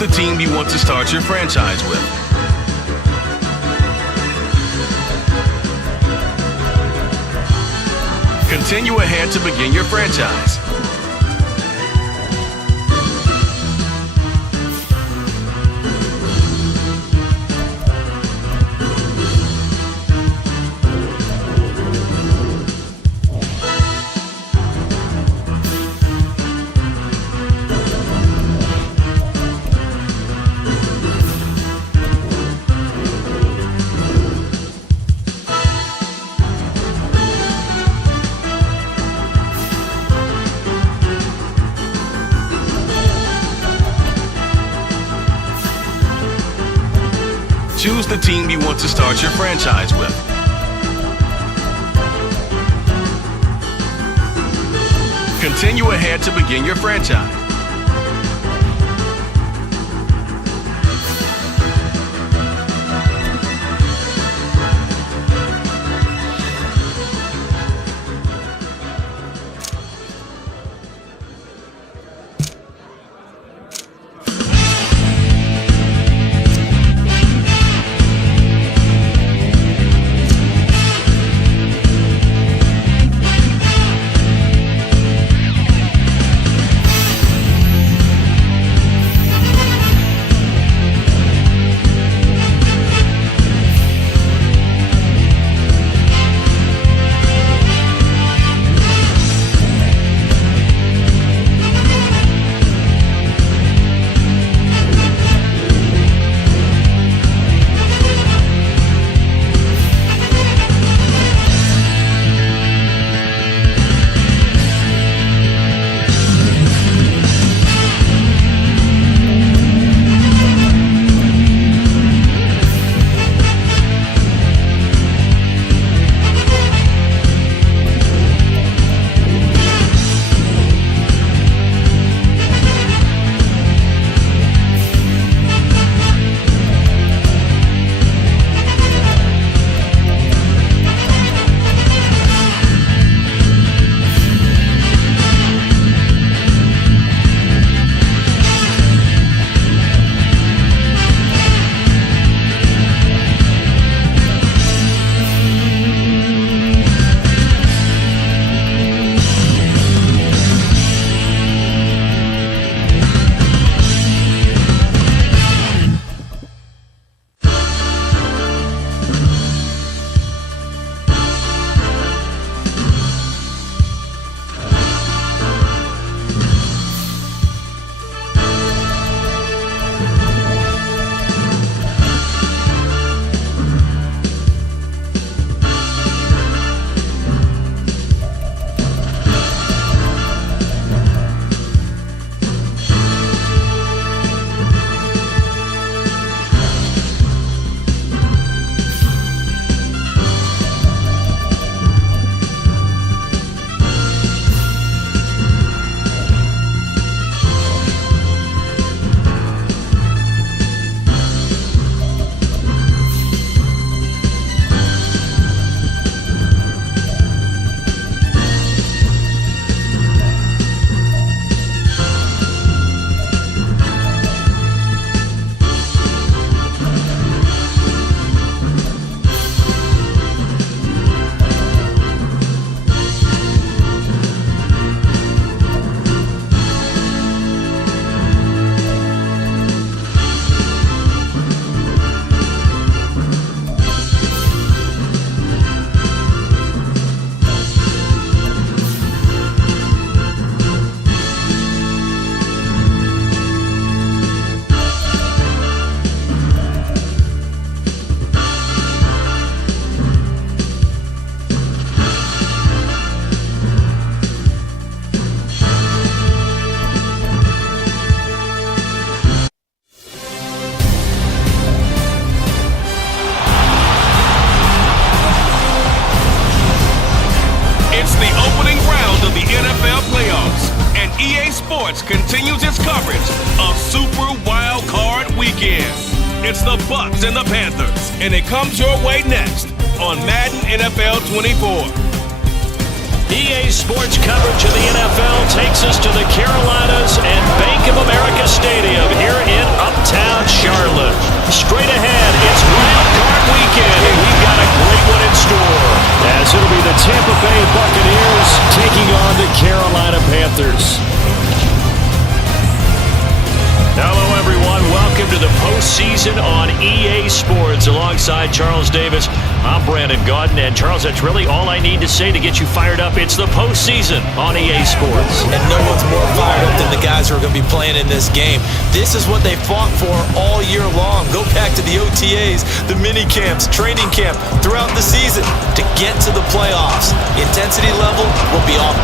Choose the team you want to start your franchise with. Continue ahead to begin your franchise. Choose the team you want to start your franchise with. Continue ahead to begin your franchise. Sports continues its coverage of Super Wildcard Weekend. It's the Bucs and the Panthers, and it comes your way next on Madden NFL 24. EA Sports coverage of the NFL takes us to the Carolinas and Bank of America Stadium here in Uptown Charlotte. Straight ahead, it's Wildcard weekend, and we've got a great one in store, as it'll be the Tampa Bay Buccaneers taking on the Carolina Panthers. Hello, everyone. Welcome to the postseason on EA Sports. Alongside Charles Davis, I'm Brandon Gaudin. And Charles, that's really all I need to say to get you fired up. It's the postseason on EA Sports. And no one's more fired up than the guys who are going to be playing in this game. This is what they fought for all year long. Go back to the OTAs, the mini camps, training camp throughout the season to get to the playoffs. The intensity level will be off.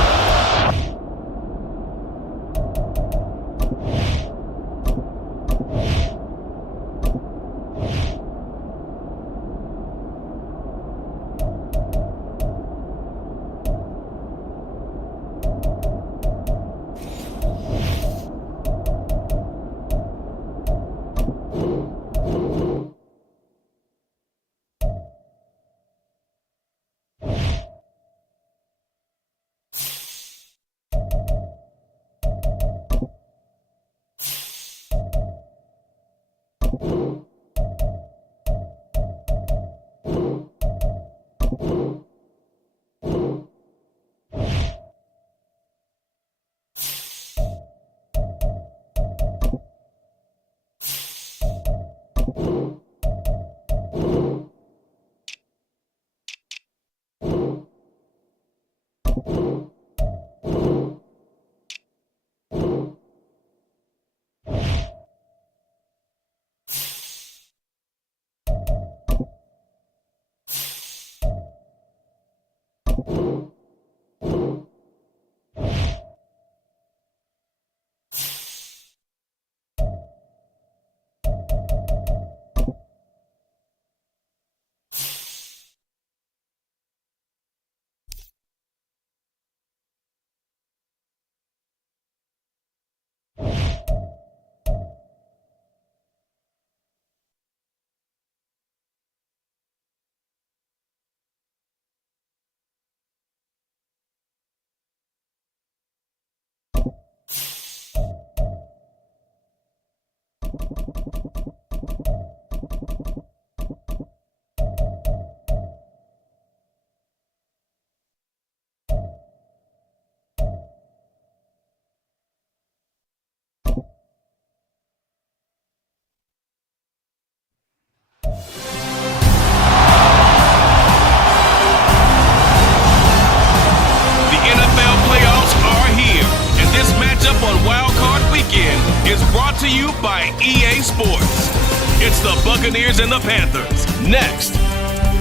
Is brought to you by EA Sports. It's the Buccaneers and the Panthers. Next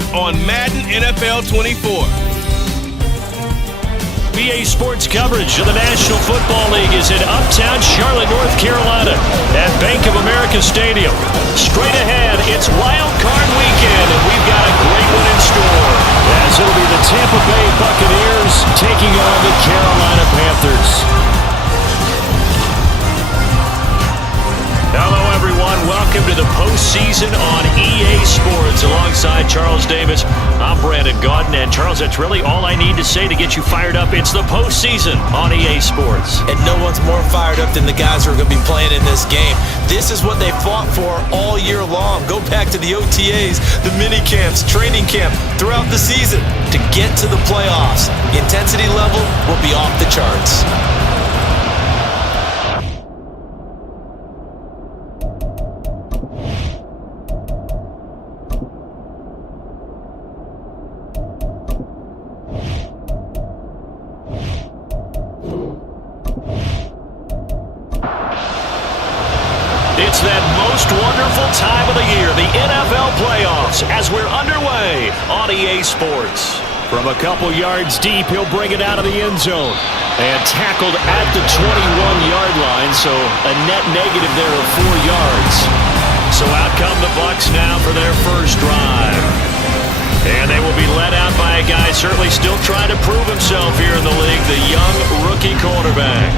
on Madden NFL 24. EA Sports coverage of the National Football League is in Uptown Charlotte, North Carolina at Bank of America Stadium. Straight ahead, it's Wildcard weekend, and we've got a great one in store, as it'll be the Tampa Bay Buccaneers taking on the Carolina Panthers. Hello, everyone. Welcome to the postseason on EA Sports. Alongside Charles Davis, I'm Brandon Gaudin. And Charles, that's really all I need to say to get you fired up. It's the postseason on EA Sports. And no one's more fired up than the guys who are going to be playing in this game. This is what they fought for all year long. Go back to the OTAs, the mini camps, training camp throughout the season to get to the playoffs. The intensity level will be off the charts. It's that most wonderful time of the year, the NFL playoffs, as we're underway on EA Sports. From a couple yards deep, he'll bring it out of the end zone. And tackled at the 21-yard line, so a net negative there of 4 yards. So out come the Bucs now for their first drive. And they will be led out by a guy certainly still trying to prove himself here in the league, the young rookie quarterback.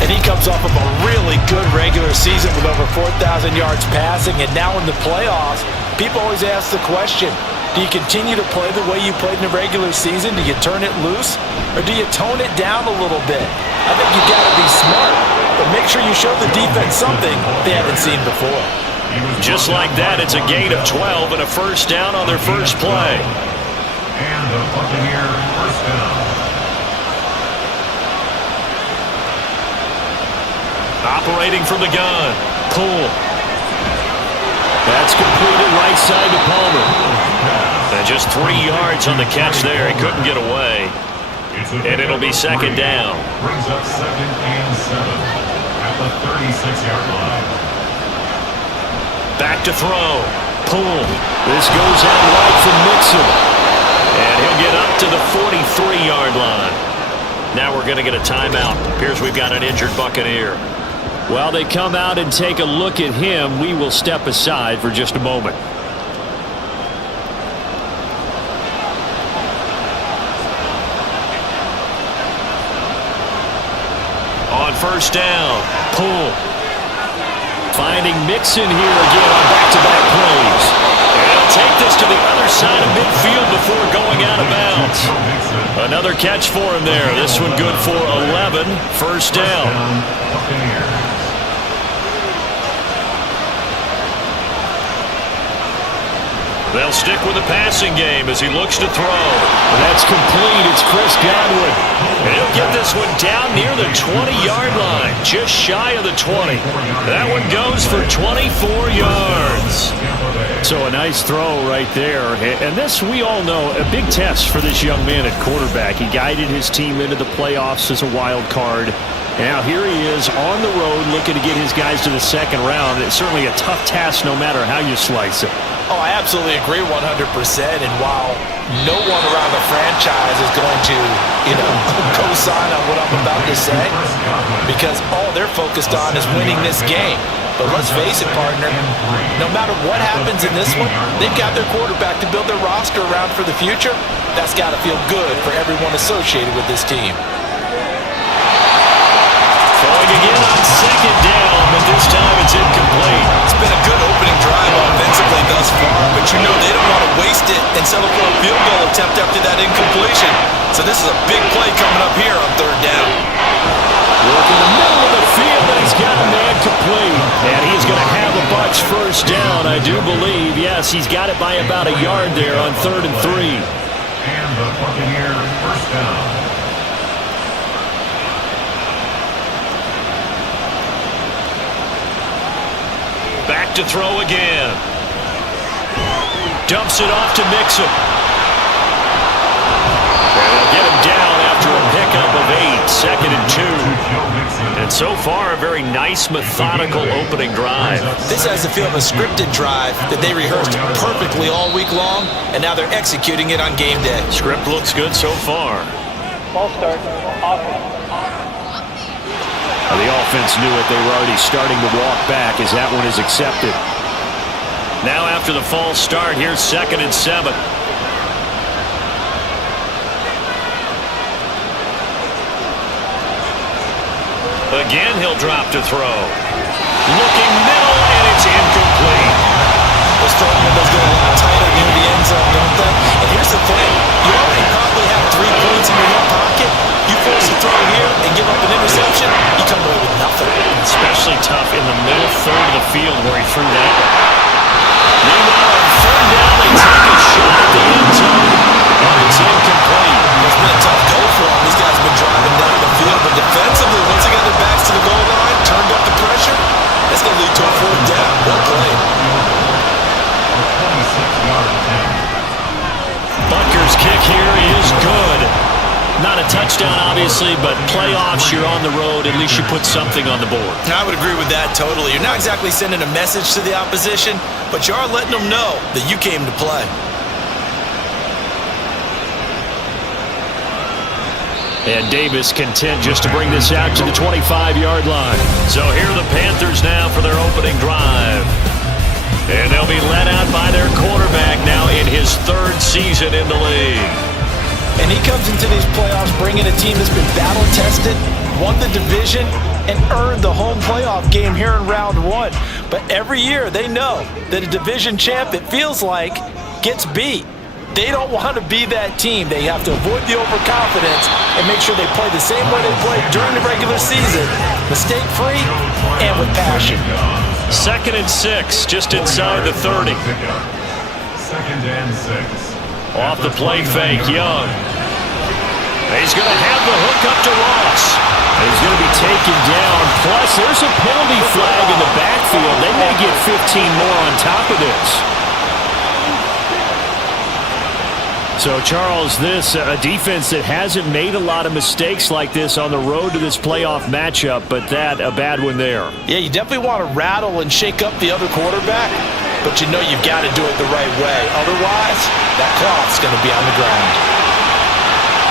And he comes off of a really good regular season with over 4,000 yards passing. And now in the playoffs, people always ask the question, Do you continue to play the way you played in the regular season? Do you turn it loose? Or do you tone it down a little bit? I think you've got to be smart, but make sure you show the defense something they haven't seen before. Just like that, it's a gain of 12 and a first down on their first play. And the Buccaneers first down. Operating from the gun. Pull. That's completed right side to Palmer. And just 3 yards on the catch there. He couldn't get away. And it'll be second down. Brings up 2nd and 7 at the 36-yard line. Back to throw. Pull. This goes out right from Mixon. And he'll get up to the 43-yard line. Now we're going to get a timeout. Appears we've got an injured Buccaneer. While they come out and take a look at him, we will step aside for just a moment. On first down, Pull. Finding Mixon here again on back-to-back plays. And he'll take this to the other side of midfield before going out of bounds. Another catch for him there. This one good for 11. First down. They'll stick with the passing game as he looks to throw. That's complete. It's Chris Godwin. And he'll get this one down near the 20-yard line, just shy of the 20. That one goes for 24 yards. So a nice throw right there. And this, we all know, a big test for this young man at quarterback. He guided his team into the playoffs as a wild card. Now here he is on the road looking to get his guys to the second round. It's certainly a tough task no matter how you slice it. Oh, I absolutely agree 100%. And while no one around the franchise is going to, co-sign on what I'm about to say, because all they're focused on is winning this game. But let's face it, partner, no matter what happens in this one, they've got their quarterback to build their roster around for the future. That's got to feel good for everyone associated with this team. Throwing again on second down, but this time it's incomplete. It's been a good opening drive offensively thus far, but they don't want to waste it and settle for a field goal attempt after that incompletion. So this is a big play coming up here on third down. Working the middle of the field, and he's got a man complete. And he's going to have a Bucs first down, I do believe. Yes, he's got it by about a yard there on 3rd and 3. And the Buccaneers first down. Back to throw again. Dumps it off to Mixon. And they'll get him down after a pickup of 8, 2nd and 2. And so far, a very nice, methodical opening drive. This has the feel of a scripted drive that they rehearsed perfectly all week long, and now they're executing it on game day. Script looks good so far. Ball start. Offense. The offense knew it. They were already starting to walk back as that one is accepted. Now after the false start, here's 2nd and 7. Again, he'll drop to throw. Looking middle, and it's incomplete. Those throwing windows go a lot tighter near the end zone, don't they? And here's the thing. You already probably have 3 points in your hip pocket. You force a throw here and give up an interception, you come away with nothing. Especially tough in the middle third of the field where he threw that. Meanwhile, on 3rd down, they take a shot at the end zone, and it's incomplete. It's been a tough go for them. These guys have been driving down the field, but defensively, once they got their backs to the goal line, turned up the pressure, that's going to lead to a 4th down. Well played. 26-yard attempt. Butker's kick here is good. Not a touchdown, obviously, but playoffs, you're on the road. At least you put something on the board. I would agree with that totally. You're not exactly sending a message to the opposition, but you are letting them know that you came to play. And Davis content just to bring this out to the 25-yard line. So here are the Panthers now for their opening drive. And they'll be led out by their quarterback now in his 3rd season in the league. And he comes into these playoffs bringing a team that's been battle-tested, won the division, and earned the home playoff game here in round 1. But every year they know that a division champ, it feels like, gets beat. They don't want to be that team. They have to avoid the overconfidence and make sure they play the same way they played during the regular season, mistake-free and with passion. 2nd and 6, just inside the 30. 2nd and 6. Off the play fake, Young. He's going to have the hook up to Ross. He's going to be taken down. Plus, there's a penalty flag in the backfield. They may get 15 more on top of this. So, Charles, this a defense that hasn't made a lot of mistakes like this on the road to this playoff matchup, but that a bad one there. Yeah, you definitely want to rattle and shake up the other quarterback, but you know you've got to do it the right way. Otherwise, that clock's going to be on the ground.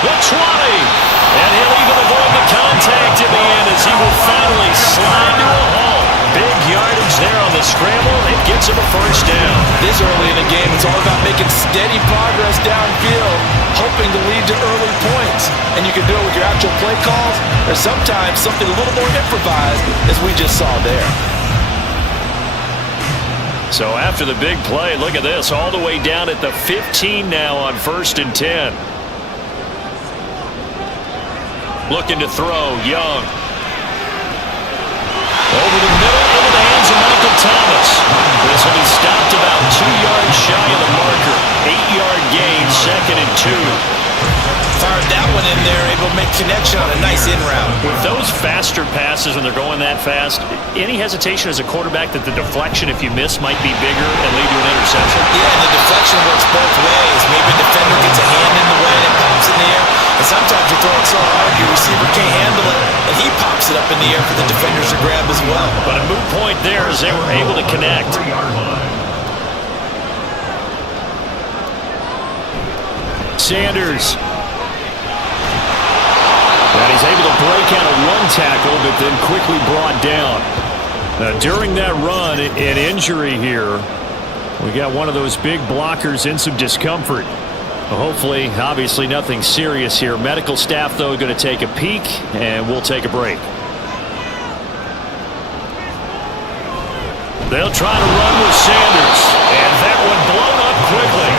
The 20, and he'll even avoid the contact in the end as he will finally slide to a halt. Big yardage there on the scramble. It gets him a first down. This early in the game, it's all about making steady progress downfield, hoping to lead to early points. And you can do it with your actual play calls, or sometimes something a little more improvised, as we just saw there. So after the big play, look at this, all the way down at the 15 now on 1st and 10. Looking to throw, Young. Over the middle, into the hands of Michael Thomas. This will be stopped about 2 yards shy of the marker. 8-yard gain, 2nd and 2. Fired that one in there, able to make connection on a nice in route. With those faster passes when they're going that fast, any hesitation as a quarterback that the deflection, if you miss, might be bigger and lead to an interception? Yeah, and the deflection works both ways. Maybe a defender gets a hand in the way and it pops in the air. And sometimes you throw it so hard your receiver can't handle it, and he pops it up in the air for the defenders to grab as well. But a moot point there as they were able to connect. Sanders. And he's able to break out of one tackle, but then quickly brought down. Now, during that run, an injury here. We got one of those big blockers in some discomfort. Hopefully, obviously nothing serious here. Medical staff, though, going to take a peek, and we'll take a break. They'll try to run with Sanders, and that one blown up quickly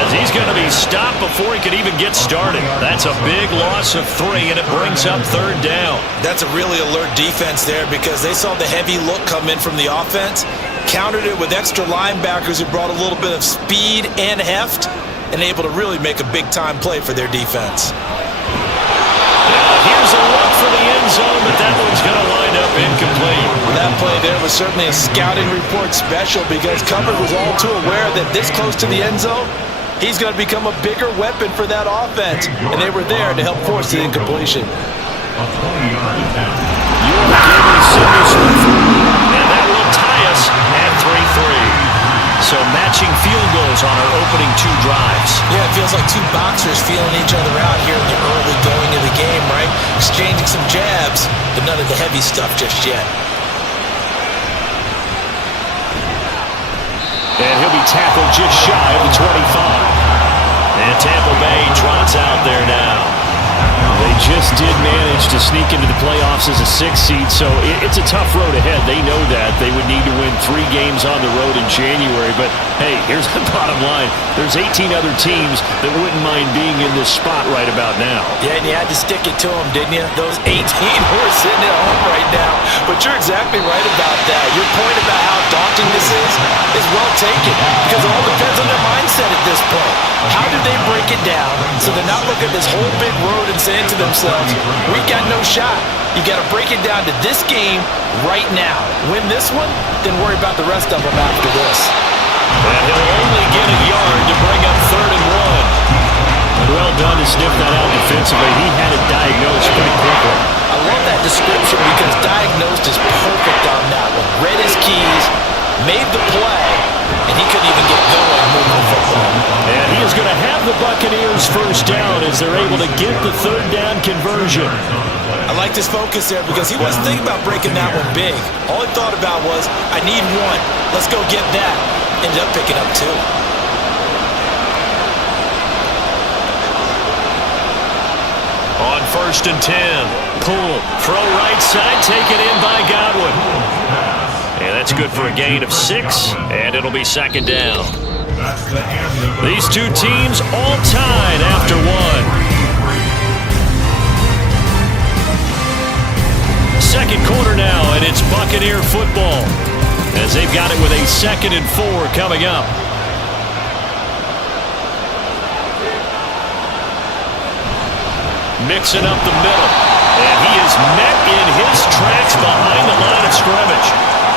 as he's going to be stopped before he could even get started. That's a big loss of 3, and it brings up 3rd down. That's a really alert defense there because they saw the heavy look come in from the offense, countered it with extra linebackers who brought a little bit of speed and heft, and able to really make a big-time play for their defense. Here's a look for the end zone, but that one's going to wind up incomplete. That play there was certainly a scouting report special because Cover was all too aware that this close to the end zone, he's going to become a bigger weapon for that offense, and they were there to help force the incompletion. A 20-yard attempt. You are giving Sanders and that will tie us at 3-3. So matching field goals on our opening 2 drives. Yeah, it feels like 2 boxers feeling each other out here in the early going of the game, right? Exchanging some jabs, but none of the heavy stuff just yet. And he'll be tackled just shy of the 25. And Tampa Bay trots out there now. They just did manage to sneak into the playoffs as a 6th seed, so it's a tough road ahead. They know that. They would need to win 3 games on the road in January, but hey, here's the bottom line. There's 18 other teams that wouldn't mind being in this spot right about now. Yeah, and you had to stick it to them, didn't you? Those 18 who are sitting at home right now. But you're exactly right about that. Your point about how daunting this is well taken because it all depends on their mindset at this point. How do they break it down so they're not looking at this whole big road and saying to themselves, we got no shot. You got to break it down to this game right now. Win this one, then worry about the rest of them after this. And he'll only get a yard to bring up 3rd and 1. Well done to sniff that out defensively. He had it diagnosed pretty quickly. I love that description because diagnosed is perfect on that one. Read his keys, made the play, and he couldn't even get going moving the football. And he is going to have the Buccaneers first down as they're able to get the 3rd down conversion. I liked his focus there because he wasn't thinking about breaking that one big. All he thought about was, I need 1. Let's go get that. Ended up picking up 2. On 1st and 10, pull, throw right side, taken in by Godwin. And that's good for a gain of 6, and it'll be 2nd down. That's the end of the These two teams all tied after one. Second quarter now, and it's Buccaneer football as they've got it with a 2nd and 4 coming up. Mixing up the middle, and he is met in his tracks behind the line of scrimmage.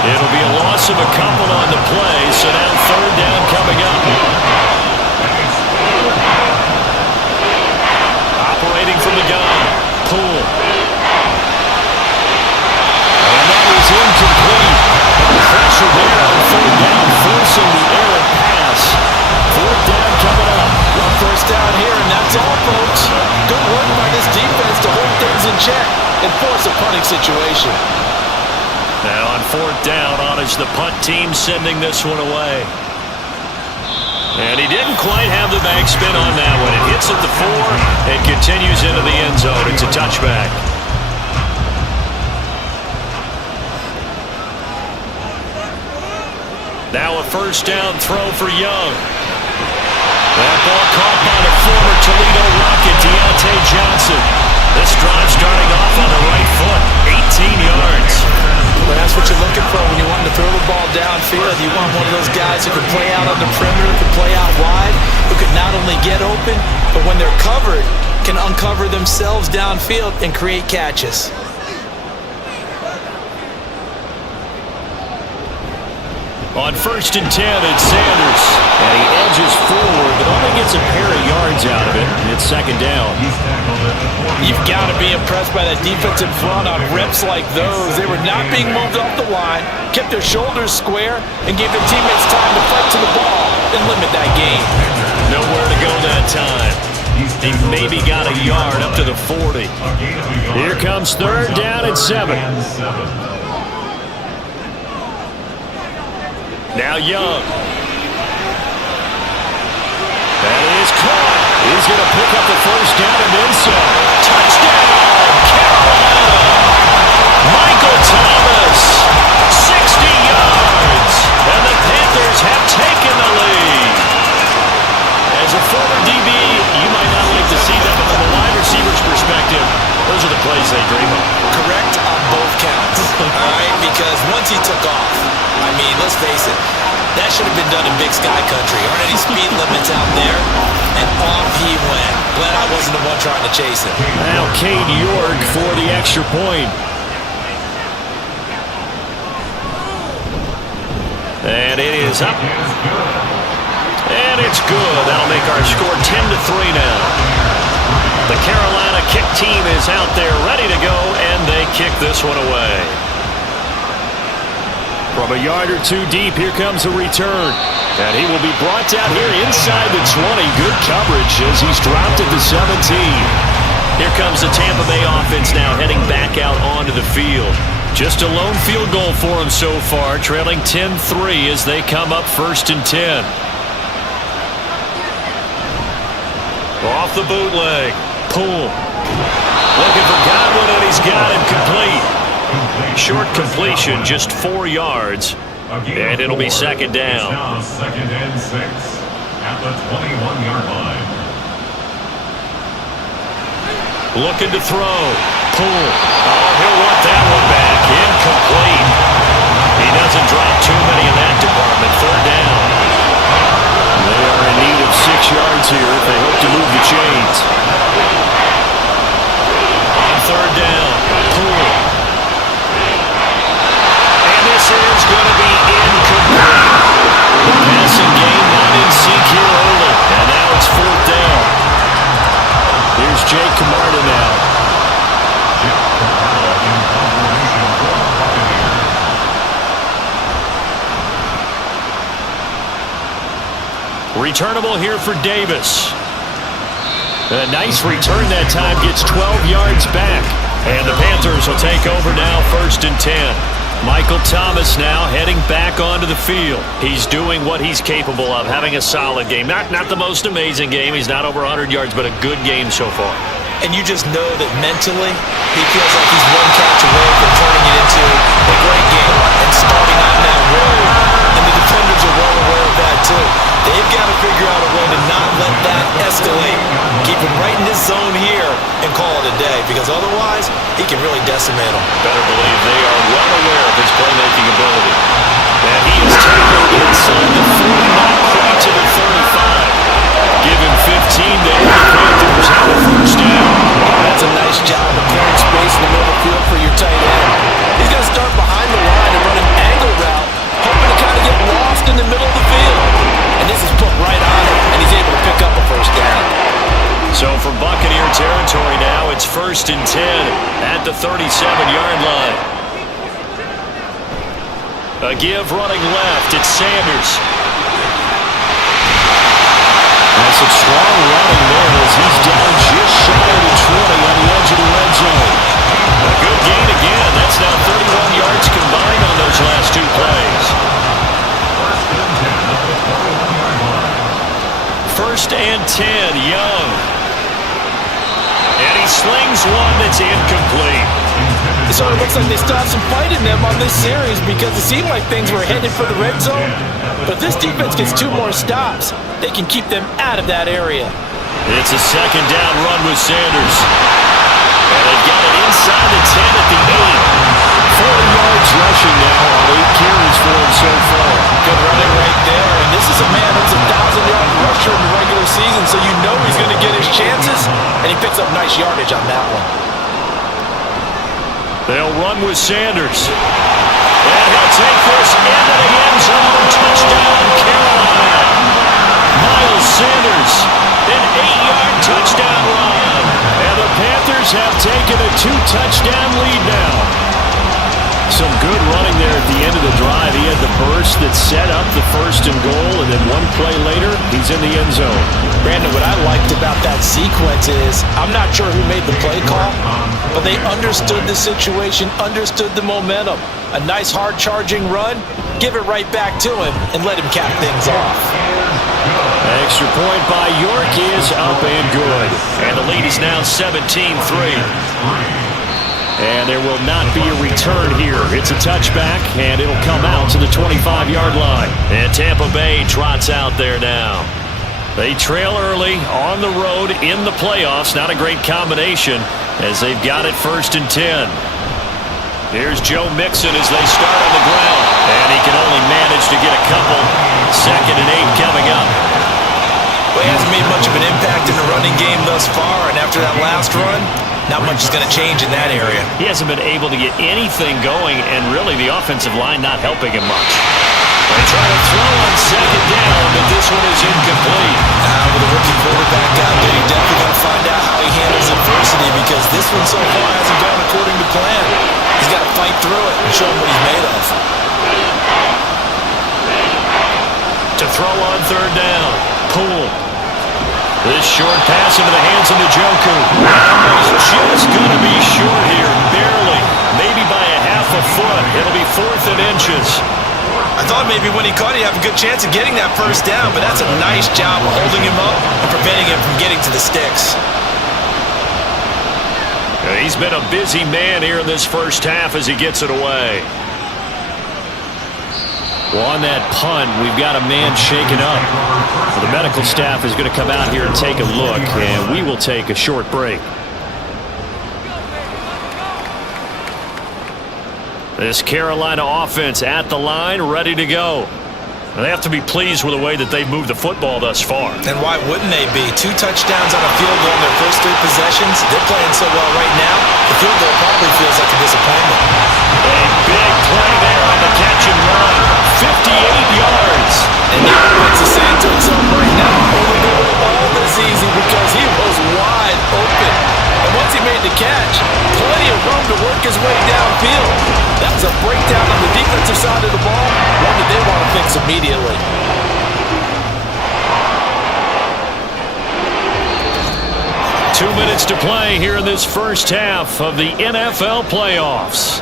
It'll be a loss of a couple on the play, so now 3rd down coming up. Operating from the gun, Poole. And that is incomplete. Pressure there on 3rd down, forcing the errant pass. 4th down coming up. One first down here, and that's all, folks. Good work by this defense to hold things in check and force a punting situation. Now on 4th down, on is the punt team sending this one away. And he didn't quite have the backspin on that one. It hits at the 4 and continues into the end zone. It's a touchback. Now a first down throw for Young. That ball caught by the former Toledo Rocket, Deontay Johnson. This drive starting off on the right foot, 18 yards. Well, that's what you're looking for when you want to throw the ball downfield. You want one of those guys who can play out on the perimeter, can play out wide, who can not only get open, but when they're covered, can uncover themselves downfield and create catches. On 1st and 10, it's Sanders. And he edges forward, but only gets a pair of yards out of it. It's 2nd down. You've got to be impressed by that defensive front on reps like those. They were not being moved off the line, kept their shoulders square, and gave their teammates time to fight to the ball and limit that game. Nowhere to go that time. He maybe got a yard up to the 40. Here comes 3rd down and 7. Now Young. That is caught. He's going to pick up the first down and then some. Touchdown, Carolina. Michael Thomas, 60 yards. And the Panthers have taken the lead. As a former DB, you might not like to see that, but from a wide receiver's perspective, those are the plays they dream of. Correct on both counts, all right? Because once he took off, I mean, let's face it, that should have been done in Big Sky Country. Aren't any speed limits out there? And off he went. Glad I wasn't the one trying to chase him. Now Cade York for the extra point. And it is up. And it's good. That'll make our score 10-3 now. The Carolina kick team is out there ready to go, and they kick this one away. From a yard or two deep, here comes a return. And he will be brought down here inside the 20. Good coverage as he's dropped at the 17. Here comes the Tampa Bay offense now heading back out onto the field. Just a lone field goal for them so far, trailing 10-3 as they come up 1st and 10. Off the bootleg. Poole. Looking for Godwin, and he's got him complete. Short completion, just 4 yards. And it'll be 2nd down. Now 2nd and 6 at the 21-yard line. Looking to throw. Poole. Oh, he'll want that one back. Incomplete. He doesn't drop too many in that department. 3rd down. They are in need of 6 yards here if they hope to move the chains. On 3rd down, Poole. And this is going to be incomplete. The passing game not in sync here early. And now it's 4th down. Here's Jake Camarda now. Returnable here for Davis. A nice return that time, gets 12 yards back. And the Panthers will take over now 1st and 10. Michael Thomas now heading back onto the field. He's doing what he's capable of, having a solid game. Not the most amazing game. He's not over 100 yards, but a good game so far. And you just know that mentally, he feels like he's one catch away from turning it into a great game and starting on that road. And the defenders are well aware of that too. They've got to figure out a way to not let that escalate. Keep him right in this zone here and call it a day, because otherwise he can really decimate them. Better believe they are well aware of his playmaking ability. And he is tackled inside the 40, not quite to the 35. Give him 15 there. The Panthers have a first down. That's a nice job of clearing space in the middle of the field for your tight end. He's going to start behind the line and run an angle route, hoping to kind of get lost in the middle of the field. And this is put right on him, and he's able to pick up a first down. So from Buccaneer territory now, it's 1st and 10 at the 37-yard line. A give running left. It's Sanders. That's some strong running there as he's down just shy of the 20 on the edge of the red zone. A good gain again. That's now 31 yards combined on those last two plays. 1st and 10, Young. And he slings one that's incomplete. It sort of looks like they still have some fight in them on this series, because it seemed like things were headed for the red zone. But if this defense gets 2 more stops, they can keep them out of that area. It's a 2nd down run with Sanders. And they've got it inside the 10 at the 8. 40 yards rushing now on 8 carries for him so far. Good running right there. And this is a man who's a 1,000-yard rusher in the regular season, so you know he's going to get his chances. And he picks up nice yardage on that one. They'll run with Sanders. And he'll take this into the end zone. Touchdown, Carolina. Miles Sanders, an 8-yard touchdown run. And the Panthers have taken a 2-touchdown lead now. Some good running there at the end of the drive. He had the burst that set up the 1st and goal, and then one play later, he's in the end zone. Brandon, what I liked about that sequence is, I'm not sure who made the play call, but they understood the situation, understood the momentum. A nice hard charging run, give it right back to him, and let him cap things off. Extra point by York is up and good. And the lead is now 17-3. And there will not be a return here. It's a touchback, and it'll come out to the 25-yard line. And Tampa Bay trots out there now. They trail early on the road in the playoffs. Not a great combination as they've got it 1st and 10. Here's Joe Mixon as they start on the ground. And he can only manage to get a couple. 2nd and 8 coming up. Well, he hasn't made much of an impact in the running game thus far, and after that last run, not much is going to change in that area. He hasn't been able to get anything going, and really the offensive line not helping him much. They try to throw on 2nd down, but this one is incomplete. With a rookie quarterback out there, you're definitely going to find out how he handles adversity, because this one so far hasn't gone according to plan. He's got to fight through it and show him what he's made of. To throw on 3rd down. Poole. This short pass into the hands of Njoku. He's just going to be short here, barely. Maybe by a half a foot. It'll be 4th and inches. I thought maybe when he caught it, he'd have a good chance of getting that 1st down, but that's a nice job of holding him up and preventing him from getting to the sticks. He's been a busy man here in this 1st half as he gets it away. Well, on that punt, we've got a man shaken up. Well, the medical staff is going to come out here and take a look, and we will take a short break. This Carolina offense at the line, ready to go. They have to be pleased with the way that they've moved the football thus far. And why wouldn't they be? 2 touchdowns on a field goal in their first 3 possessions. They're playing so well right now, the field goal probably feels like a disappointment. A big play there on the catch and run. 58 yards. And the offense is saying to itself right now, we're going to win all this easy because he was wide open. And once he made the catch, plenty of room to work his way downfield. That was a breakdown on the defensive side of the ball, one that they want to fix immediately. Two minutes to play here in this 1st half of the NFL playoffs.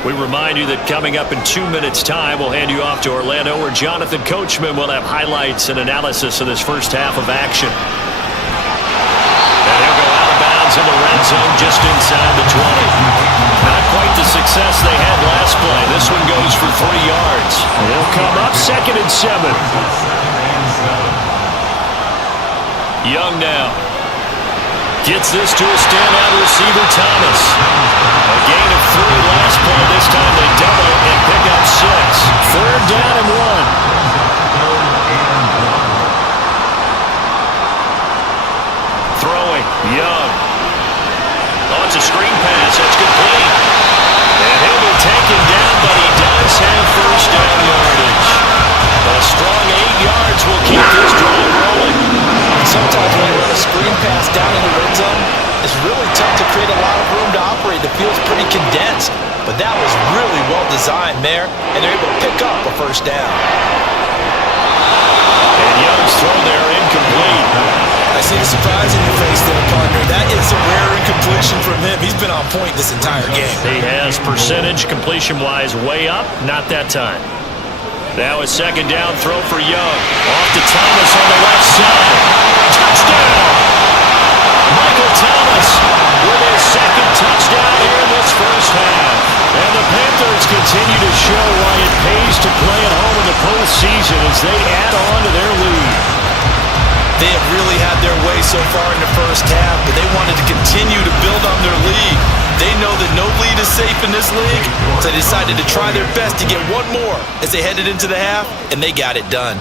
We remind you that coming up in 2 minutes' time, we'll hand you off to Orlando, where Jonathan Coachman will have highlights and analysis of this 1st half of action. And he'll go out of bounds in the red zone just inside the 20. Not quite the success they had last play. This one goes for 3 yards. They'll come up 2nd and 7. Young now. Gets this to a standout receiver, Thomas. A gain of 3 last play. This time they double it and pick up 6. 3rd down and 1. Throwing, Young. Oh, it's a screen pass. That's complete. And he'll be taken down, but he does have 1st down yardage. A strong 8 yards will keep this drive rolling. Sometimes when you run a screen pass down in the red zone, it's really tough to create a lot of room to operate. The field's pretty condensed, but that was really well designed there, and they're able to pick up a 1st down. And Young's throw there incomplete. I see the surprise in your face there, partner. That is a rare incompletion from him. He's been on point this entire game. He has percentage completion-wise way up, not that time. Now a 2nd down throw for Young. Off to Thomas on the left side. Touchdown! Michael Thomas with his 2nd touchdown here in this first half. And the Panthers continue to show why it pays to play at home in the postseason as they add on to their lead. They have really had their way so far in the first half, but they wanted to continue to build on their lead. They know that no lead is safe in this league, so they decided to try their best to get one more as they headed into the half, and they got it done.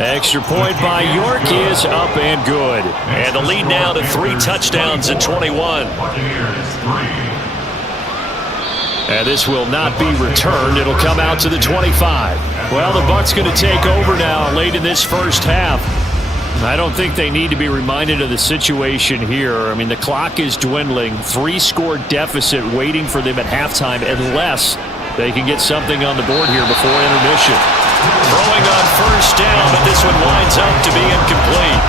Extra point by York is up and good. And the lead now to 3 touchdowns in 21. And this will not be returned. It'll come out to the 25. Well, the Bucs going to take over now late in this first half. I don't think they need to be reminded of the situation here. I mean, the clock is dwindling. 3-score deficit waiting for them at halftime unless they can get something on the board here before intermission. Throwing on 1st down, but this one winds up to be incomplete.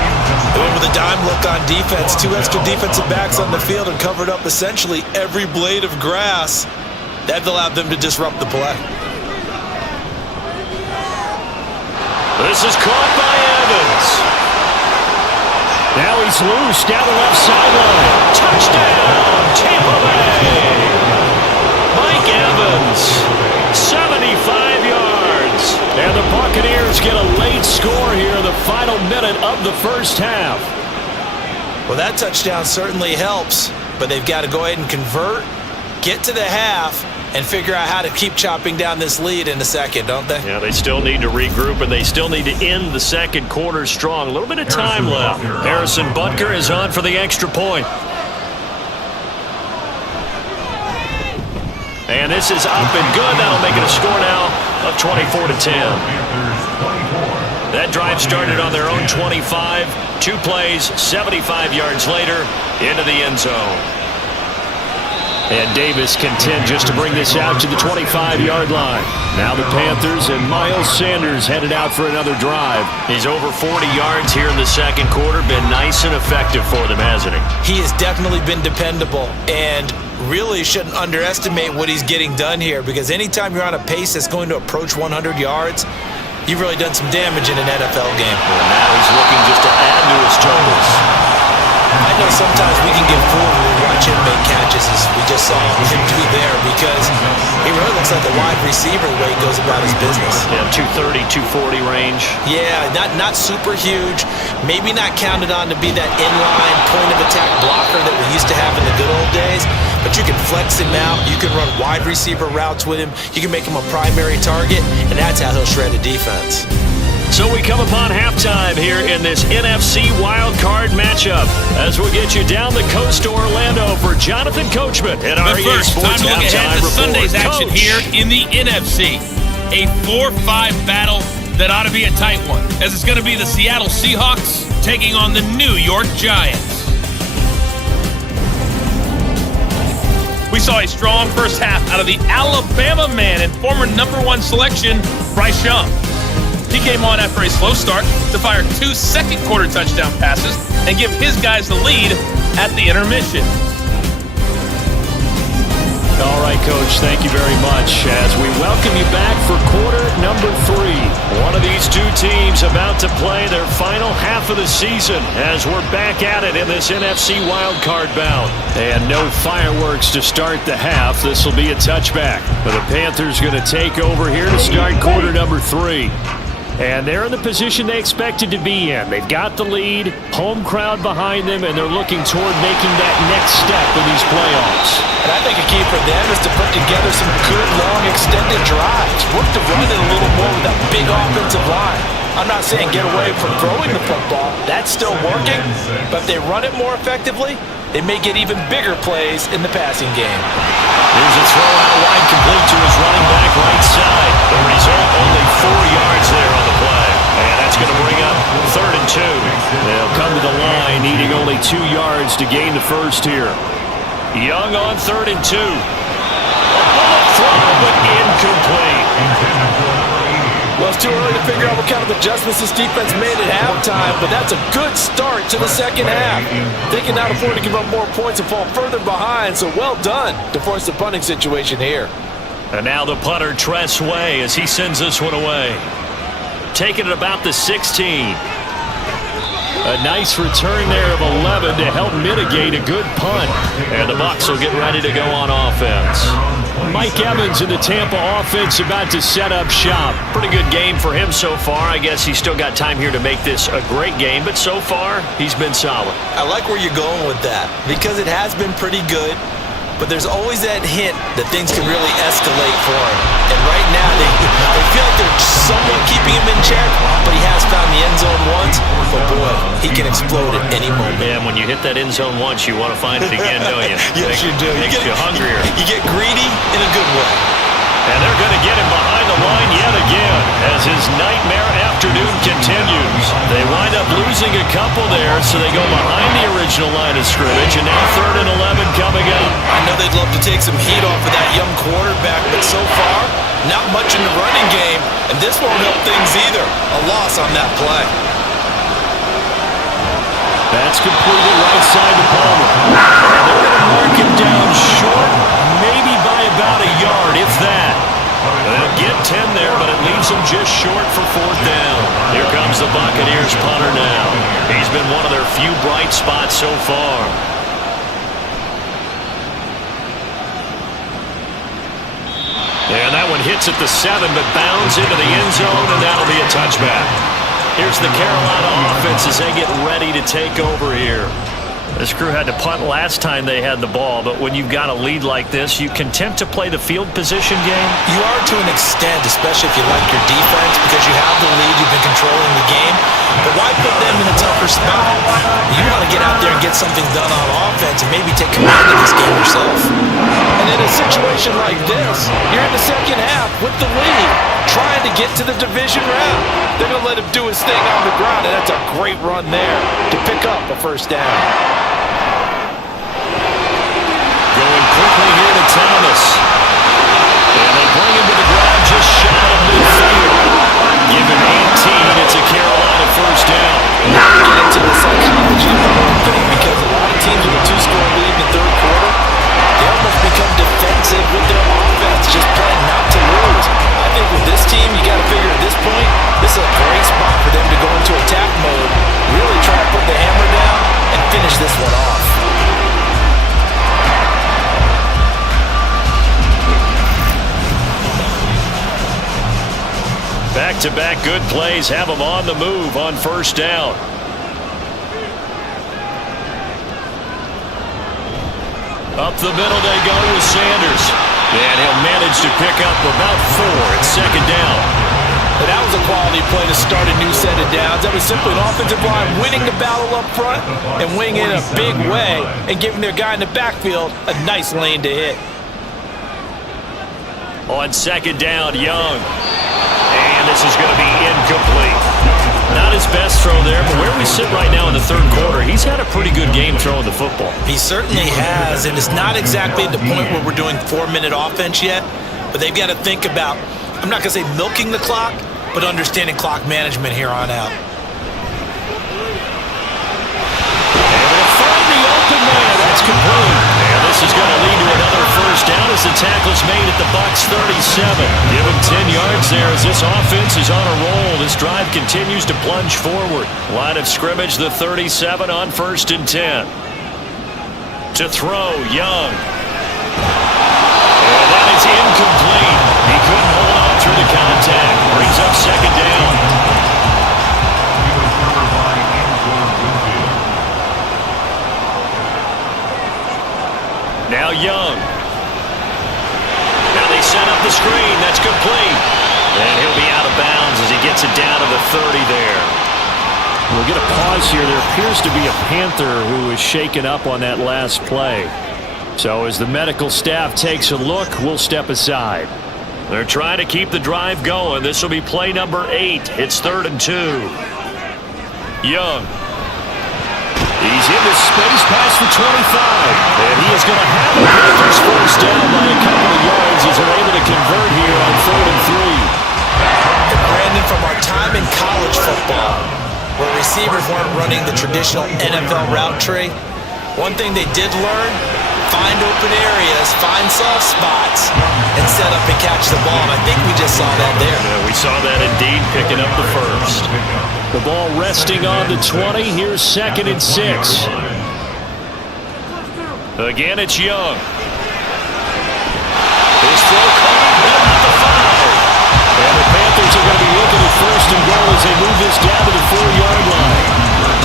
They went with a dime look on defense. 2 extra defensive backs on the field and covered up essentially every blade of grass. That allowed them to disrupt the play. This is caught by Evans. Now he's loose down the left sideline. Touchdown, Tampa Bay. Mike Evans, 75 yards. And the Buccaneers get a late score here in the final minute of the first half. Well, that touchdown certainly helps, but they've got to go ahead and convert, get to the half, and figure out how to keep chopping down this lead in the second, don't they? Yeah, they still need to regroup, and they still need to end the second quarter strong. A little bit of time left. Harrison Butker is on for the extra point. And this is up and good. That'll make it a score now of 24-10. That drive started on their own 25. 2 plays, 75 yards later, into the end zone. And Davis content just to bring this out to the 25-yard line. Now the Panthers and Miles Sanders headed out for another drive. He's over 40 yards here in the second quarter. Been nice and effective for them, hasn't he? He has definitely been dependable and really shouldn't underestimate what he's getting done here, because anytime you're on a pace that's going to approach 100 yards, you've really done some damage in an NFL game. Well, now he's looking just to add to his totals. I know sometimes we can get fooled when we watch him make catches, as we just saw him do there, because he really looks like the wide receiver the way he goes about his business. Yeah, 230, 240 range. Yeah, not super huge. Maybe not counted on to be that inline point-of-attack blocker that we used to have in the good old days, but you can flex him out. You can run wide receiver routes with him. You can make him a primary target, and that's how he'll shred a defense. So we come upon halftime here in this NFC Wildcard matchup as we get you down the coast to Orlando for Jonathan Coachman and our EA first, Sports time to look ahead to Sunday's action Coach. here in the NFC. A 4-5 battle that ought to be a tight one, as it's going to be the Seattle Seahawks taking on the New York Giants. We saw a strong first half out of the Alabama man and former #1 selection, Bryce Young. He came on after a slow start to fire 2 second-quarter touchdown passes and give his guys the lead at the intermission. All right, right, Coach. Thank you very much as we welcome you back for quarter number 3. One of these two teams about to play their final half of the season as we're back at it in this NFC Wildcard bout. And no fireworks to start the half. This will be a touchback. But the Panthers going to take over here to start quarter number 3. And they're in the position they expected to be in. They've got the lead, home crowd behind them, and they're looking toward making that next step in these playoffs. And I think a key for them is to put together some good, long, extended drives. Work to run it a little more with that big offensive line. I'm not saying get away from throwing the football. That's still working. But if they run it more effectively, they may get even bigger plays in the passing game. Here's a throw out wide, complete to his running back right side. The result, only 4 yards there on the play. And that's going to bring up 3rd and 2. They'll come to the line, needing only 2 yards to gain the first here. Young on 3rd and 2. Throw, but incomplete. Well, it's too early to figure out what kind of adjustments this defense made at halftime, but that's a good start to the second half. They can now afford to give up more points and fall further behind, so well done to force the punting situation here. And now the punter, Tress Way, as he sends this one away. Taking it about the 16. A nice return there of 11 to help mitigate a good punt. And the Bucs will get ready to go on offense. Mike Evans in the Tampa offense about to set up shop. Pretty good game for him so far. I guess he's still got time here to make this a great game, but so far, he's been solid. I like where you're going with that because it has been pretty good, but there's always that hint that things can really escalate for him. And right now, they feel like they're somewhat keeping him in check, but he has found the end zone once. But boy, he can explode at any moment. Yeah, when you hit that end zone once, you want to find it again, don't you? Yes, you do. Makes you hungrier. You get greedy in a good way. And they're going to get him behind the line yet again as his nightmare afternoon continues. They wind up losing a couple there, so they go behind the original line of scrimmage, and now 3rd and 11 coming up. I know they'd love to take some heat off of that young quarterback, but so far, not much in the running game, and this won't help things either. A loss on that play. That's completed right side to Palmer. And they're going to mark him down short, maybe by about a yard, if that. They'll get 10 there, but it leaves them just short for 4th down. Here comes the Buccaneers punter now. He's been one of their few bright spots so far. And that one hits at the 7, but bounds into the end zone, and that'll be a touchback. Here's the Carolina offense as they get ready to take over here. This crew had to punt last time they had the ball, but when you've got a lead like this, you can tempt to play the field position game. You are to an extent, especially if you like your defense, because you have the lead, you've been controlling the game. But why put them in a tougher spot? You want to get out there and get something done on offense and maybe take command of this game yourself. And in a situation like this, you're in the second half with the lead, trying to get to the division round. They're going to let him do his thing on the ground, and that's a great run there to pick up a 1st down. Going quickly here to Thomas. And they bring him to the ground just shy of midfield. Give him 18. It's a Carolina 1st down. Now we get into the psychology of the whole thing because a lot of teams with a 2-score lead in the 3rd quarter, they almost become defensive with their offense, just playing not to lose. I think with this team, you got to figure at this point, this is a great spot for them to go into attack mode, really try to put the hammer down and finish this one off. Back-to-back good plays have them on the move on 1st down. Up the middle they go with Sanders. And he'll manage to pick up about 4 at 2nd down. But that was a quality play to start a new set of downs. That was simply an offensive line winning the battle up front and winning it in a big way and giving their guy in the backfield a nice lane to hit. On 2nd down, Young. And this is going to be incomplete. Not his best throw there, but where we sit right now in the 3rd quarter, he's had a pretty good game throwing the football. He certainly has, and it's not exactly at the point where we're doing 4-minute offense yet, but they've got to think about, I'm not going to say milking the clock, but understanding clock management here on out. And they'll find the open man. That's complete. And this is going to lead to another 1st first down as the tackle's made at the Bucs 37. Give him 10 yards there as this offense is on a roll. This drive continues to plunge forward. Line of scrimmage, the 37 on 1st and 10. To throw, Young. And that is incomplete. He couldn't hold on through the contact. Brings up 2nd down. Now Young. Now they set up the screen. That's complete. And he'll be out of bounds as he gets it down to the 30 there. We'll get a pause here. There appears to be a Panther who is shaken up on that last play. So as the medical staff takes a look, we'll step aside. They're trying to keep the drive going. This will be play number 8. It's 3rd and 2. Young. He's in the space past the 25. And he is going to have the Panthers first down by a couple of yards as they're able to convert here on 3rd and 3. And Brandon, from our time in college football, where receivers weren't running the traditional NFL route tree, one thing they did learn, find open areas, find soft spots, and set up and catch the ball. And I think we just saw that there. Yeah, we saw that indeed, picking up the first. The ball resting on the 20. Here's 2nd and 6. Again, it's Young. His throw caught at the 5. And the Panthers are going to be looking at 1st and goal as they move this down to the 4-yard line.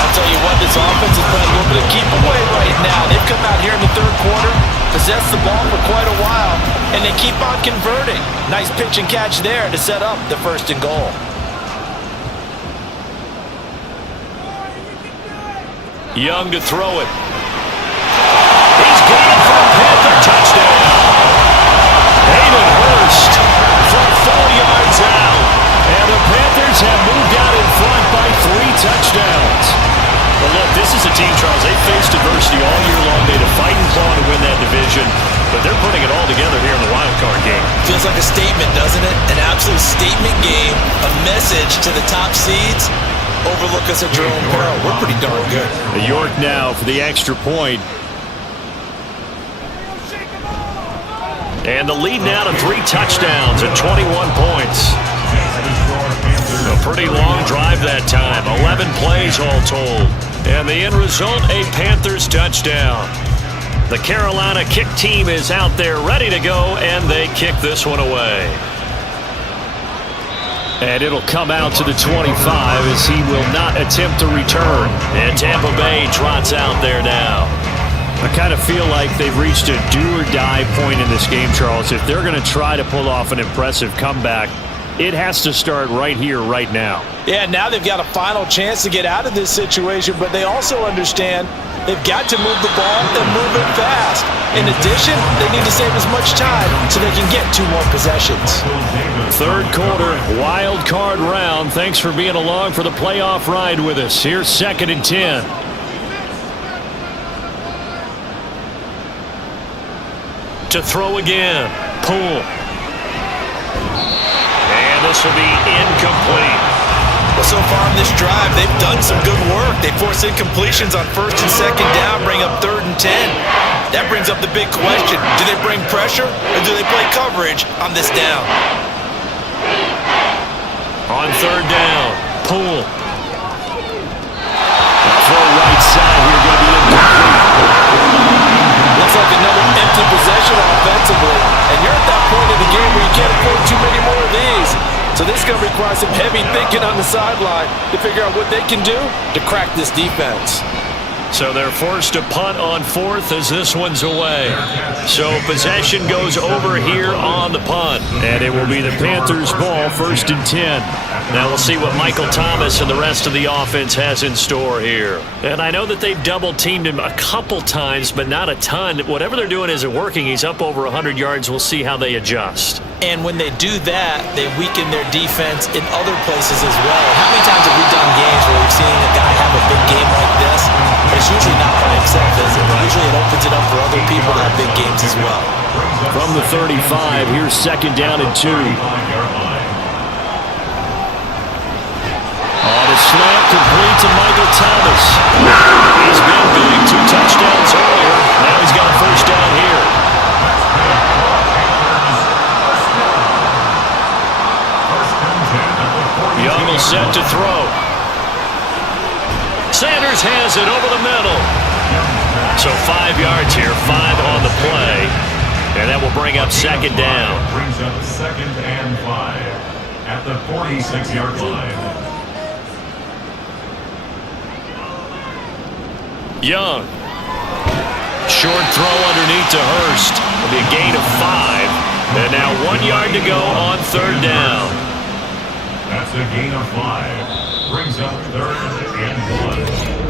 I'll tell you what, this offense is playing a little bit of keep away right now. They've come out here in the 3rd quarter, possessed the ball for quite a while, and they keep on converting. Nice pitch and catch there to set up the 1st and goal. Young to throw it. He's got it for a Panther touchdown. Hayden Hurst from 4 yards out. And the Panthers have moved out in front by 3 touchdowns. But look, this is a team, Charles, they faced adversity all year long. They had to fight and claw to win that division. But they're putting it all together here in the wildcard game. Feels like a statement, doesn't it? An absolute statement game. A message to the top seeds. Overlook us at your own peril. We're pretty darn good. York now for the extra point. And the lead now to 3 touchdowns and 21 points. A pretty long drive that time. 11 plays all told. And the end result, a Panthers touchdown. The Carolina kick team is out there ready to go, and they kick this one away. And it'll come out to the 25 as he will not attempt to return. And Tampa Bay trots out there now. I kind of feel like they've reached a do-or-die point in this game, Charles. If they're going to try to pull off an impressive comeback, it has to start right here, right now. Yeah, now they've got a final chance to get out of this situation, but they also understand they've got to move the ball and move it fast. In addition, they need to save as much time so they can get 2 more possessions. 3rd quarter, wild card round. Thanks for being along for the playoff ride with us. Here's 2nd and 10. To throw again. Poole. And this will be incomplete. Well, so far in this drive, they've done some good work. They force incompletions on 1st and 2nd down, bring up 3rd and 10. That brings up the big question. Do they bring pressure or do they play coverage on this down? On 3rd down, Poole. Throw right side here, going to be incomplete. Looks like another empty possession offensively. And you're at that point in the game where you can't afford too many more of these. So this is going to require some heavy thinking on the sideline to figure out what they can do to crack this defense. So they're forced to punt on 4th as this one's away. So possession goes over here on the punt. And it will be the Panthers' ball, 1st and 10. Now we'll see what Michael Thomas and the rest of the offense has in store here. And I know that they've double-teamed him a couple times, but not a ton. Whatever they're doing isn't working. He's up over 100 yards. We'll see how they adjust. And when they do that, they weaken their defense in other places as well. How many times have we done games where we've seen a guy have a big game like this? But it's usually not by himself, is it? Usually it opens it up for other people to have big games as well. From the 35, here's 2nd down and 2. On a slant, complete to Michael Thomas. He's been big, 2 touchdowns earlier. Now he's got a 1st down here. Young will set to throw. Sanders has it over the middle. So 5 yards here, 5 on the play. And that will bring up second down. Brings up 2nd and 5 at the 46-yard line. Young. Short throw underneath to Hurst. It'll be a gain of 5. And now 1 yard to go on 3rd down. That's a gain of 5. Brings up 3rd and 1.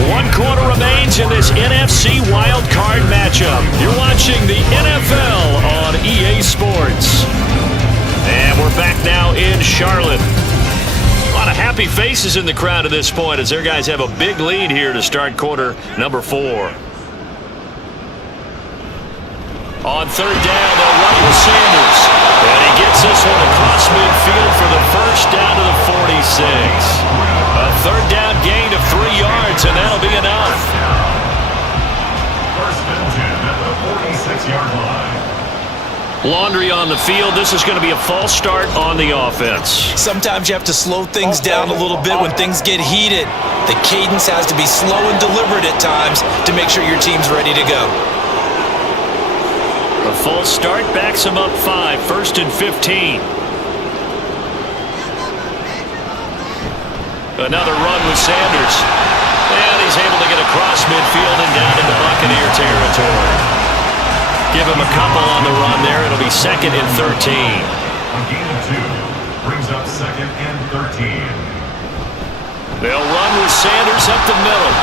1 quarter remains in this NFC Wildcard matchup. You're watching the NFL on EA Sports. And we're back now in Charlotte. A lot of happy faces in the crowd at this point as their guys have a big lead here to start quarter number 4. On 3rd down, they'll run with Sanders. And he gets this one across midfield for the first down to the 46. A 3rd down gain of 3 yards, and that'll be enough. 1st and 10 at the 46-yard line. Laundry on the field. This is going to be a false start on the offense. Sometimes you have to slow things down a little bit when things get heated. The cadence has to be slow and deliberate at times to make sure your team's ready to go. A false start backs him up 5, 1st and 15. Another run with Sanders. And he's able to get across midfield and down into Buccaneer territory. Give him a couple on the run there. It'll be 2nd and 13. A gain of 2 brings up 2nd and 13. They'll run with Sanders up the middle.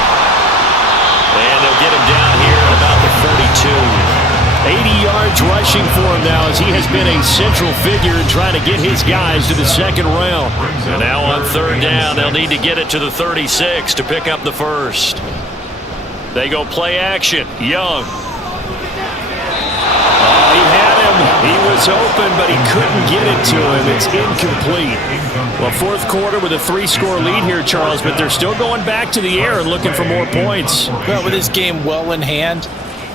And they'll get him down here at about the 42. 80 yards rushing for him now as he has been a central figure in trying to get his guys to the 2nd round. And now on 3rd down, they'll need to get it to the 36 to pick up the 1st. They go play action. Young. He had him. He was open, but he couldn't get it to him. It's incomplete. Well, 4th quarter with a 3-score lead here, Charles, but they're still going back to the air and looking for more points. Well, with this game well in hand,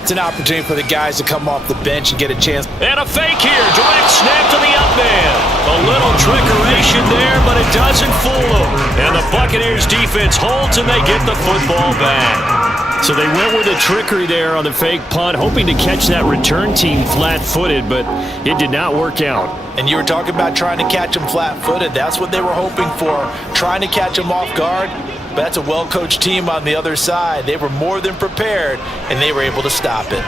it's an opportunity for the guys to come off the bench and get a chance. And a fake here. Direct snap to the up man. A little trickeration there, but it doesn't fool them. And the Buccaneers defense holds and they get the football back. So they went with a trickery there on the fake punt, hoping to catch that return team flat-footed, but it did not work out. And you were talking about trying to catch them flat-footed. That's what they were hoping for, trying to catch them off guard. But that's a well-coached team on the other side. They were more than prepared, and they were able to stop it.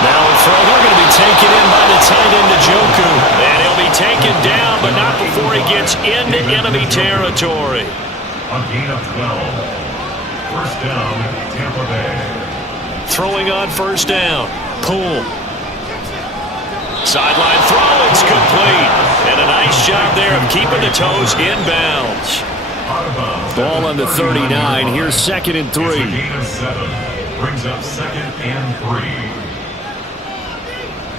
Now a throw, they're going to be taken in by the tight end Njoku. And he'll be taken down, but not before he gets into enemy territory. A gain of 12. 1st down, Tampa Bay. Throwing on 1st down. Pull. Sideline throw, it's complete. And a nice job there of keeping the toes inbounds. Ball on the 39. Here's 2nd and 3. It's a gain of 7. Brings up 2nd and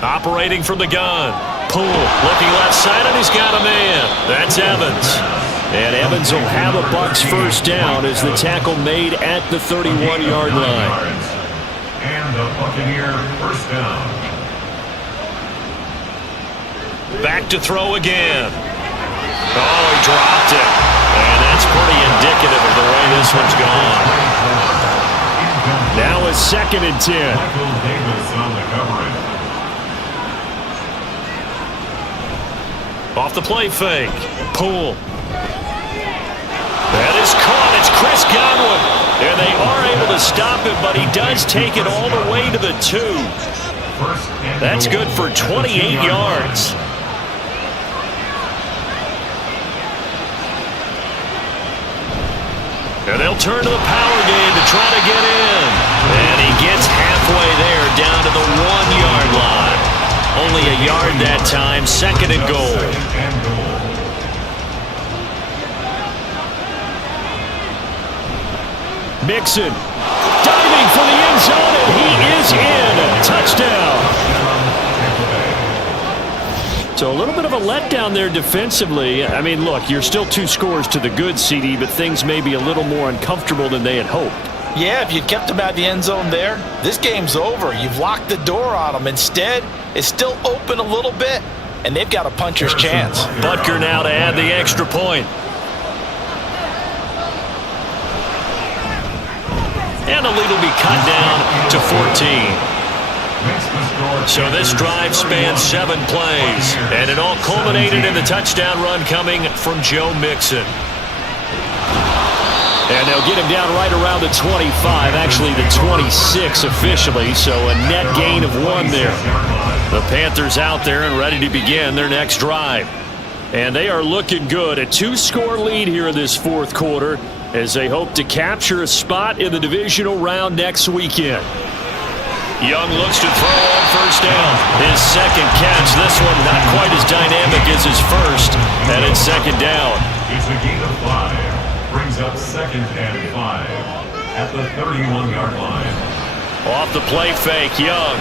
3. Operating from the gun. Pull. Looking left side, and he's got a man. That's Evans. And Evans will have a Bucs 1st down as the tackle made at the 31-yard line. And the Buccaneer 1st down. Back to throw again. Oh, he dropped it. And that's pretty indicative of the way this one's gone. Now it's 2nd and 10. Michael Davis on the coverage. Off the play fake. Pull. That is caught. It's Chris Godwin. And they are able to stop him, but he does take it all the way to the 2. That's good for 28 yards. And they'll turn to the power game to try to get in. And he gets halfway there, down to the 1-yard line. Only a yard that time, 2nd and goal. Mixon diving for the end zone, and he is in. Touchdown. So a little bit of a letdown there defensively. I mean, look, you're still 2 scores to the good, CD, but things may be a little more uncomfortable than they had hoped. Yeah, if you'd kept them out of the end zone there, this game's over. You've locked the door on them. Instead, it's still open a little bit, and they've got a puncher's chance. Butker now to add the extra point. And the lead will be cut down to 14. So this drive spans 7 plays, and it all culminated in the touchdown run coming from Joe Mixon. And they'll get him down right around the 25, actually the 26 officially, so a net gain of 1 there. The Panthers out there and ready to begin their next drive. And they are looking good. A 2-score lead here in this fourth quarter as they hope to capture a spot in the divisional round next weekend. Young looks to throw on first down. His second catch. This one not quite as dynamic as his first. And it's second down. It's a gain of 5. Brings up 2nd and 5 at the 31-yard line. Off the play fake, Young.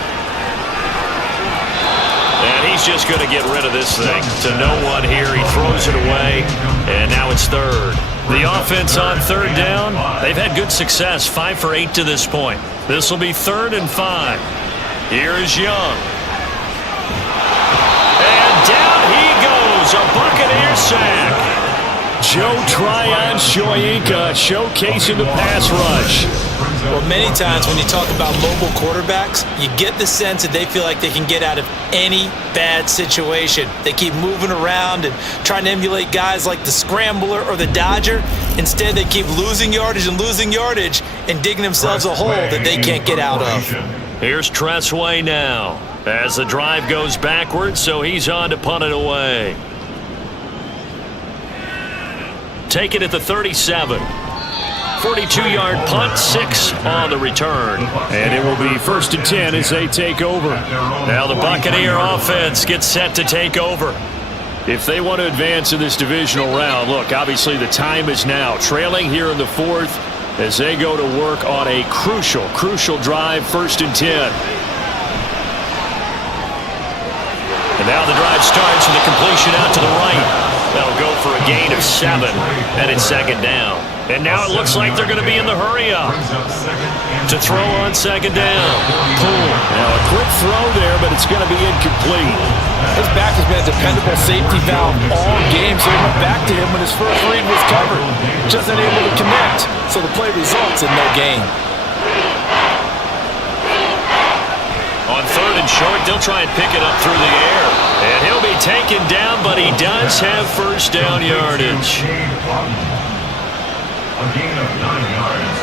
And he's just going to get rid of this thing to no one here. He throws it away, and now it's third. The offense on third down, they've had good success, 5 for 8 to this point. This will be 3rd and 5. Here is Young. And down he goes, a Buccaneers sack. Joe Tryon-Shoyinka showcasing the pass rush. Well, many times when you talk about mobile quarterbacks, you get the sense that they feel like they can get out of any bad situation. They keep moving around and trying to emulate guys like the Scrambler or the Dodger. Instead, they keep losing yardage and digging themselves a hole that they can't get out of. Here's Tressway now as the drive goes backwards, so he's on to punt it away. Take it at the 37. 42-yard punt, 6 on the return. And it will be 1st and 10 as they take over. Now the Buccaneer offense gets set to take over. If they want to advance in this divisional round, look, obviously the time is now. Trailing here in the 4th as they go to work on a crucial drive, 1st and 10. And now the drive starts with a completion out to the right. That'll go for a gain of 7, and it's 2nd down. And now it looks like they're going to be in the hurry-up to throw on 2nd down. Pull. Now a quick throw there, but it's going to be incomplete. His back has been a dependable safety valve all game, so he went back to him when his first read was covered. Just unable to connect, so the play results in no gain. On 3rd and short, they'll try and pick it up through the air. And he'll be taken down, but he does have first down yardage. A gain of 9 yards.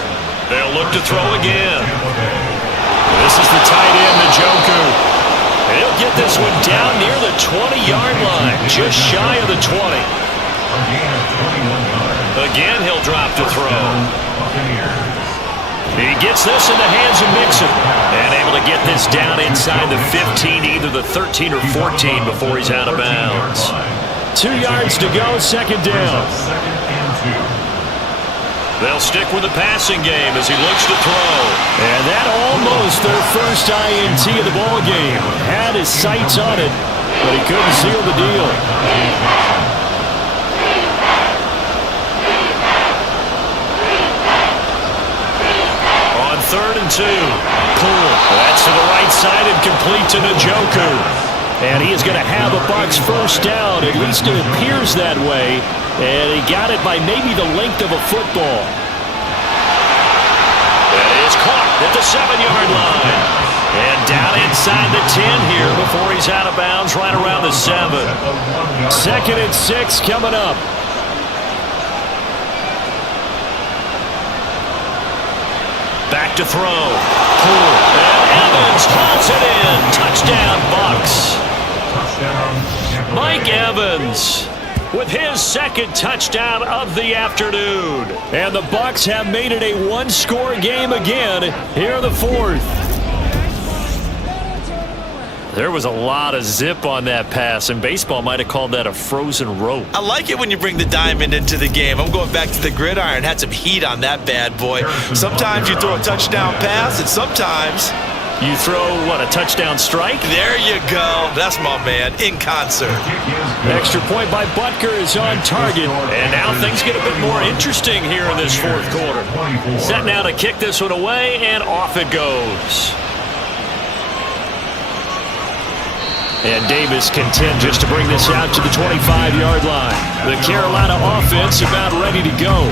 They'll look to throw again. This is the tight end, Njoku. And he'll get this one down near the 20-yard line, just shy of the 20. A gain of 21 yards. Again, he'll drop to throw. Buccaneers. He gets this in the hands of Mixon and able to get this down inside the 15, either the 13 or 14 before he's out of bounds. 2 yards to go, 2nd down. 2nd and 2. They'll stick with the passing game as he looks to throw. And that almost their first INT of the ball game. Had his sights on it, but he couldn't seal the deal. On 3rd and 2. Pull. That's to the right side and complete to Njoku. And he is going to have a Bucs first down. At least it appears that way. And he got it by maybe the length of a football. That is caught at the 7-yard line. And down inside the 10 here before he's out of bounds right around the 7. 2nd and 6 coming up. Back to throw. Pull. And Evans hauls it in. Touchdown, Bucs. Mike Evans with his 2nd touchdown of the afternoon. And the Bucs have made it a 1-score game again here in the 4th. There was a lot of zip on that pass, and baseball might have called that a frozen rope. I like it when you bring the diamond into the game. I'm going back to the gridiron. Had some heat on that bad boy. Sometimes you throw a touchdown pass, and sometimes you throw, what, a touchdown strike? There you go. That's my man, in concert. Extra point by Butker is on target. And now things get a bit more interesting here in this 4th quarter. Set now to kick this one away, and off it goes. And Davis content just to bring this out to the 25-yard line. The Carolina offense about ready to go.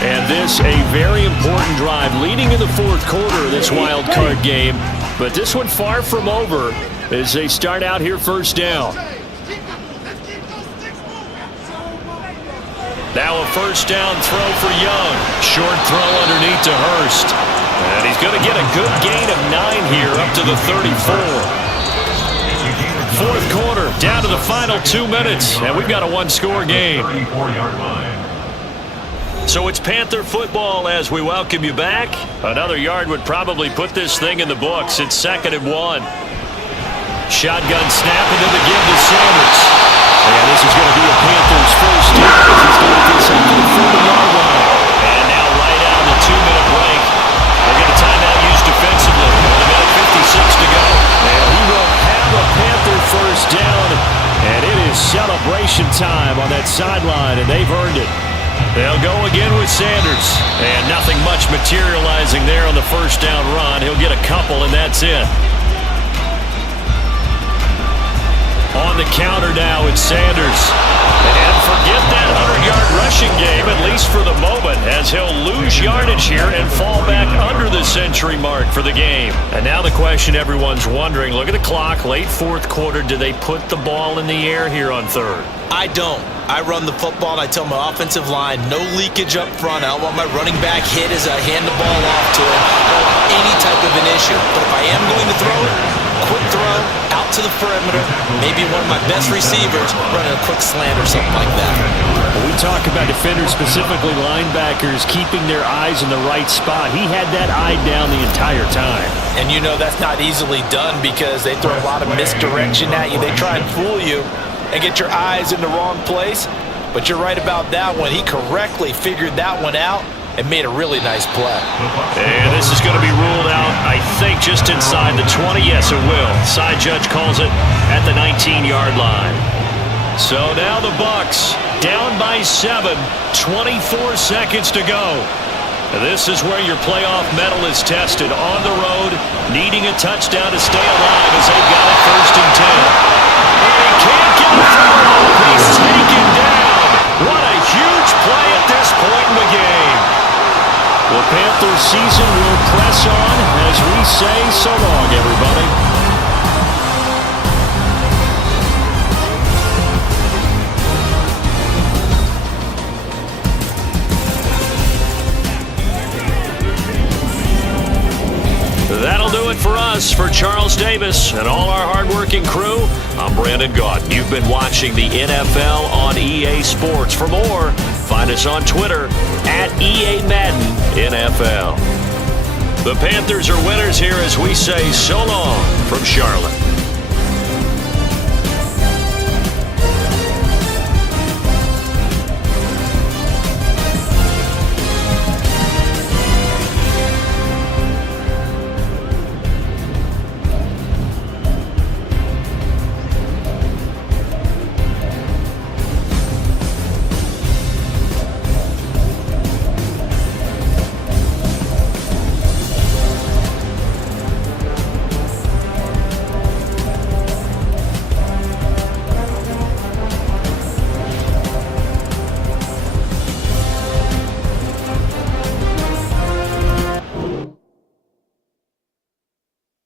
And this a very important drive leading in the fourth quarter of this wild card game. But this one far from over as they start out here first down. Now a first down throw for Young. Short throw underneath to Hurst. And he's going to get a good gain of 9 here up to the 34. Fourth quarter, down to the final 2 minutes, and we've got a one-score game. 34-yard line. So it's Panther football as we welcome you back. Another yard would probably put this thing in the books. It's 2nd and 1. Shotgun snap and then the give to Sanders. And this is going to be a Panthers first down as he's going to get this up to the 40-yard line. And now right out of the 2-minute break. They're going to timeout used defensively. 1:56 to go. And he will have a Panther first down. And it is celebration time on that sideline, and they've earned it. They'll go again with Sanders. And nothing much materializing there on the first down run. He'll get a couple, and that's it. On the counter now, it's Sanders. And forget that 100-yard rushing game, at least for the moment, as he'll lose yardage here and fall back under the century mark for the game. And now the question everyone's wondering, look at the clock, late fourth quarter, do they put the ball in the air here on third? I don't. I run the football and I tell my offensive line, no leakage up front. I don't want my running back hit as I hand the ball off to him. I don't want any type of an issue. But if I am going to throw it, quick throw, out to the perimeter, maybe one of my best receivers running a quick slant or something like that. When we talk about defenders, specifically linebackers, keeping their eyes in the right spot. He had that eye down the entire time. And you know that's not easily done because they throw a lot of misdirection at you. They try and fool you and get your eyes in the wrong place. But you're right about that one. He correctly figured that one out and made a really nice play. And this is going to be ruled out, I think, just inside the 20. Yes, it will. Side judge calls it at the 19-yard line. So now the Bucs down by 7, 24 seconds to go. This is where your playoff medal is tested on the road, needing a touchdown to stay alive as they've got it 1st and 10. And he can't get through. He's taken down. What a huge play at this point in the game. The Panthers season will press on as we say so long, everybody. That'll do it for us. For Charles Davis and all our hardworking crew, I'm Brandon Gaudin. You've been watching the NFL on EA Sports. For more, find us on Twitter at EA Madden NFL. The Panthers are winners here as we say so long from Charlotte.